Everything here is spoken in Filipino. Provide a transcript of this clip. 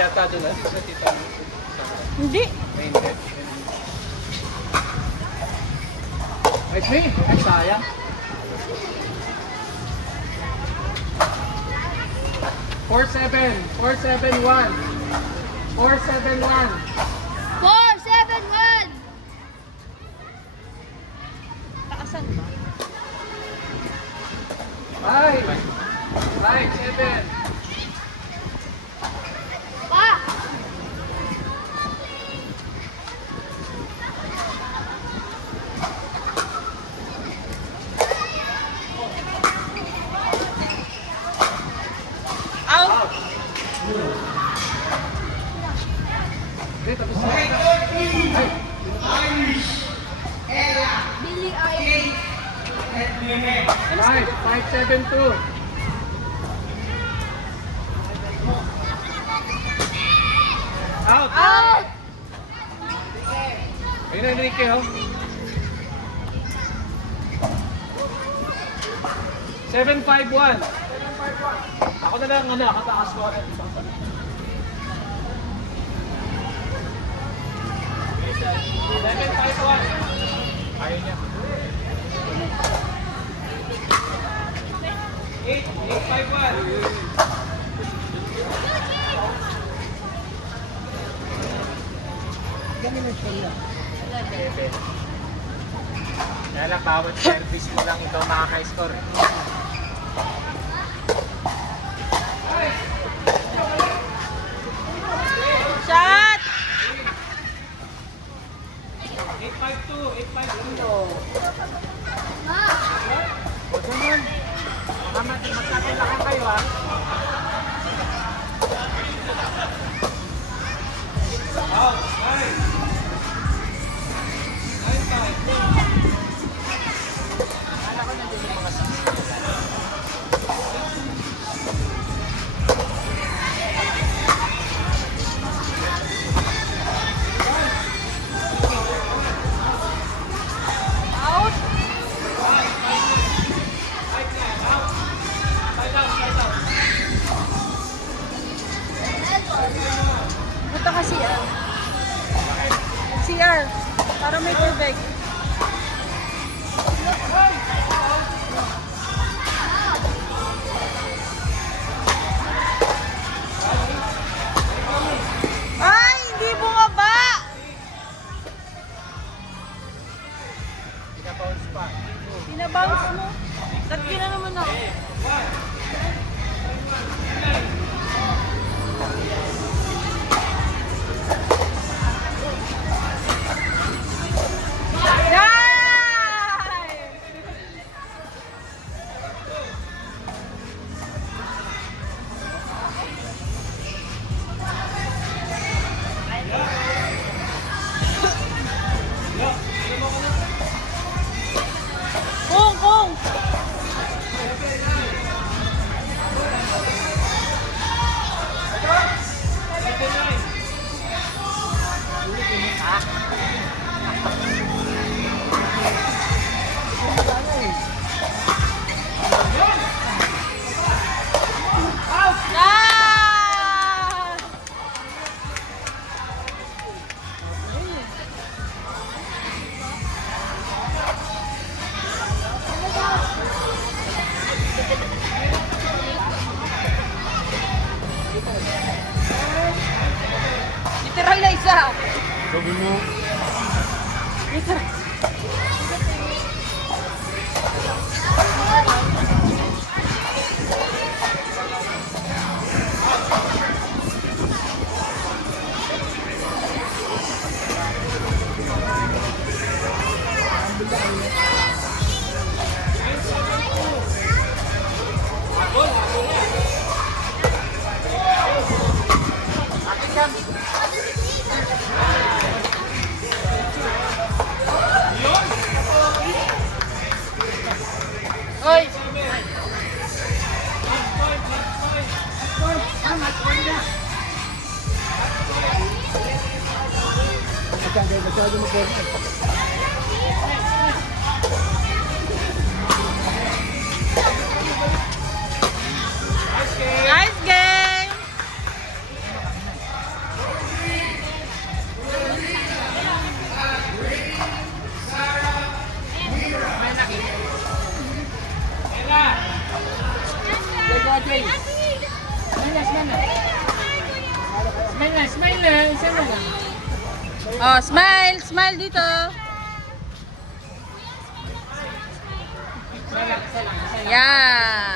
yata doon na sa tita mo. Hindi. Ay, hindi. Ay, me. Ay, sayang. 4-7. 4-7-1. 4-7-1. 4-7-1. Taasan ba? 5. 5-7. Pa! Out! Okay, tapos na. Billy Irish. 5-7-2. Out! Out! Ayun na, Enrique, oh. 7-5-1. Ako na lang, kataas ko. 7-5-1. Ayaw niya. 8-5-1. Kaya lang, bawat service mo lang ito makaka-score. Shot! 8-5-2. 8-5-2. Huwag naman. Magkatilakan kayo, ha? Out. 9-5. Kala ko nandun yung mga 6. Out! Punta ka CR. CR. Para may tubig. Ay, hindi bumaba! Pinabounce pa. Pinabounce mo. Ba't na naman ako? Kung, kung! Ah! Literal na isa. Sabi mo. Literal. Oy! Nice game! Audrey. Smile na, smile na. Smile na, smile na. Isa na lang. Oh, smile. Smile dito. Isa lang, isa lang, isa lang. Yan.